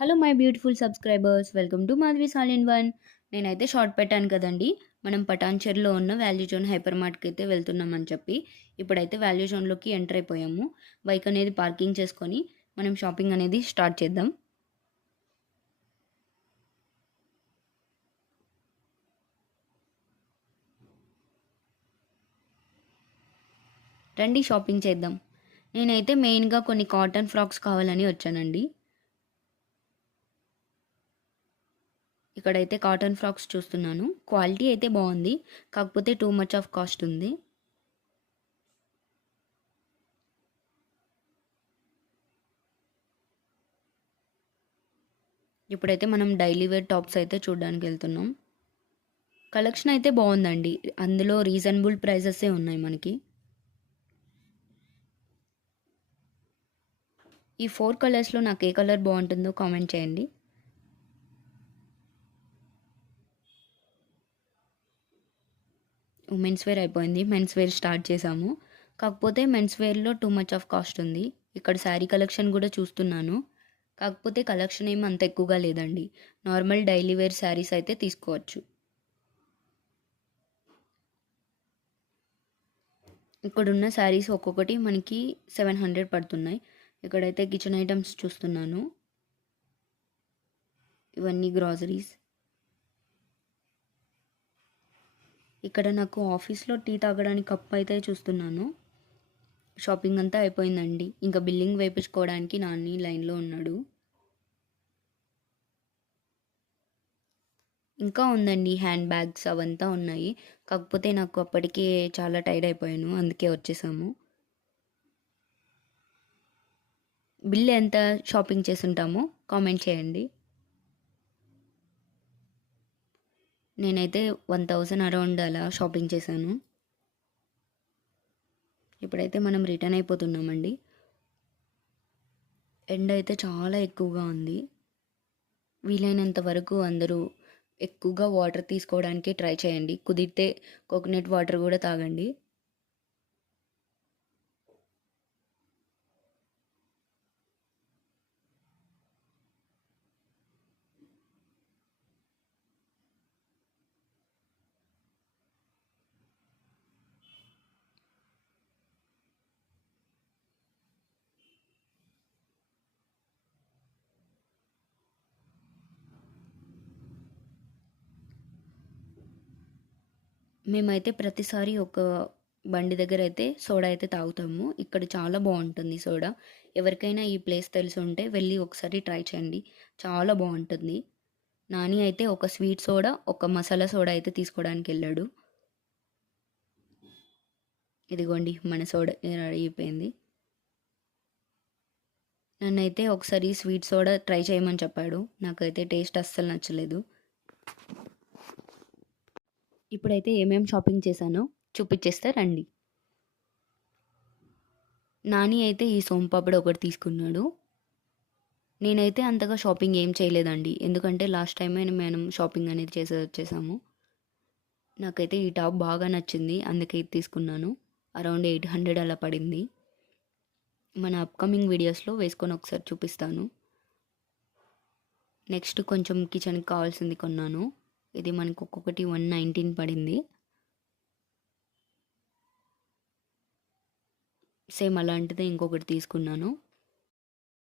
Hello my beautiful subscribers, welcome to Madhavi all in one. నేనైతే short పెట్టాను కదండి, మనం పటాన్చెరులో ఉన్న వాల్యూ జోన్ హైపర్ మార్ట్కి అయితే వెళ్తున్నామని చెప్పి. ఇప్పుడైతే వాల్యూ జోన్లోకి ఎంటర్ అయిపోయాము. బైక్ అనేది పార్కింగ్ చేసుకొని మనం షాపింగ్ అనేది స్టార్ట్ చేద్దాం. రండి షాపింగ్ చేద్దాం. నేనైతే మెయిన్గా కొన్ని కాటన్ ఫ్రాక్స్ కావాలని వచ్చానండి. ఇక్కడైతే కాటన్ ఫ్రాక్స్ చూస్తున్నాను. క్వాలిటీ అయితే బాగుంది, కాకపోతే టూ మచ్ ఆఫ్ కాస్ట్ ఉంది. ఇప్పుడైతే మనం డైలీ వేర్ టాప్స్ అయితే చూడడానికి వెళ్తున్నాం. కలెక్షన్ అయితే బాగుందండి, అందులో రీజనబుల్ ప్రైజెసే ఉన్నాయి మనకి. ఈ 4 కలర్స్లో నాకు ఏ కలర్ బాగుంటుందో కామెంట్ చేయండి. ఉమెన్స్ వేర్ అయిపోయింది, మెన్స్ వేర్ స్టార్ట్ చేసాము. కాకపోతే మెన్స్ వేర్లో టూ మచ్ ఆఫ్ కాస్ట్ ఉంది. ఇక్కడ శారీ కలెక్షన్ కూడా చూస్తున్నాను, కాకపోతే కలెక్షన్ ఏమి అంత ఎక్కువగా లేదండి. నార్మల్ డైలీ వేర్ శారీస్ అయితే తీసుకోవచ్చు. ఇక్కడున్న శారీస్ ఒక్కొక్కటి మనకి 700 పడుతున్నాయి. ఇక్కడైతే కిచెన్ ఐటమ్స్ చూస్తున్నాను, ఇవన్నీ గ్రాసరీస్. ఇక్కడ నాకు ఆఫీస్లో టీ తాగడానికి కప్ అయితే చూస్తున్నాను. షాపింగ్ అంతా అయిపోయిందండి, ఇంకా బిల్లింగ్ వేయించుకోవడానికి నాని లైన్లో ఉన్నాడు. ఇంకా ఉందండి, హ్యాండ్ బ్యాగ్స్ అవంతా ఉన్నాయి. కాకపోతే నాకు అప్పటికే చాలా టైర్డ్ అయిపోయాను, అందుకే వచ్చేసాము. బిల్ ఎంత షాపింగ్ చేసుంటామో కామెంట్ చేయండి. నేనైతే 1000 అరౌండ్ అలా షాపింగ్ చేశాను. ఇప్పుడైతే మనం రిటర్న్ అయిపోతున్నామండి. ఎండ అయితే చాలా ఎక్కువగా ఉంది. వీలైనంత వరకు అందరూ ఎక్కువగా వాటర్ తీసుకోవడానికి ట్రై చేయండి. కుదిరితే కోకోనట్ వాటర్ కూడా తాగండి. మేమైతే ప్రతిసారి ఒక బండి దగ్గర అయితే సోడా అయితే తాగుతాము. ఇక్కడ చాలా బాగుంటుంది సోడా. ఎవరికైనా ఈ ప్లేస్ తెలిసి ఉంటే వెళ్ళి ఒకసారి ట్రై చేయండి, చాలా బాగుంటుంది. నాని అయితే ఒక స్వీట్ సోడా, ఒక మసాలా సోడా అయితే తీసుకోవడానికి వెళ్ళాడు. ఇదిగోండి మన సోడా రెడీ అయిపోయింది. నన్నైతే ఒకసారి స్వీట్ సోడా ట్రై చేయమని చెప్పాడు, నాకైతే టేస్ట్ అస్సలు నచ్చలేదు. ఇప్పుడైతే ఏమేం షాపింగ్ చేశానో చూపించేస్తే రండి. నాని అయితే ఈ సోంపాపిడి ఒకటి తీసుకున్నాడు. నేనైతే అంతగా షాపింగ్ ఏం చేయలేదండి, ఎందుకంటే లాస్ట్ టైమే మనం షాపింగ్ అనేది చేసి వచ్చేసాము. నాకైతే ఈ టాప్ బాగా నచ్చింది, అందుకే ఇది తీసుకున్నాను. అరౌండ్ 800 అలా పడింది. మన అప్కమింగ్ వీడియోస్లో వేసుకొని ఒకసారి చూపిస్తాను. నెక్స్ట్ కొంచెం కిచెన్కి కావాల్సింది కొన్నాను. ఇది మనకు ఒక్కొక్కటి 119 పడింది. సేమ్ అలాంటిదే ఇంకొకటి తీసుకున్నాను.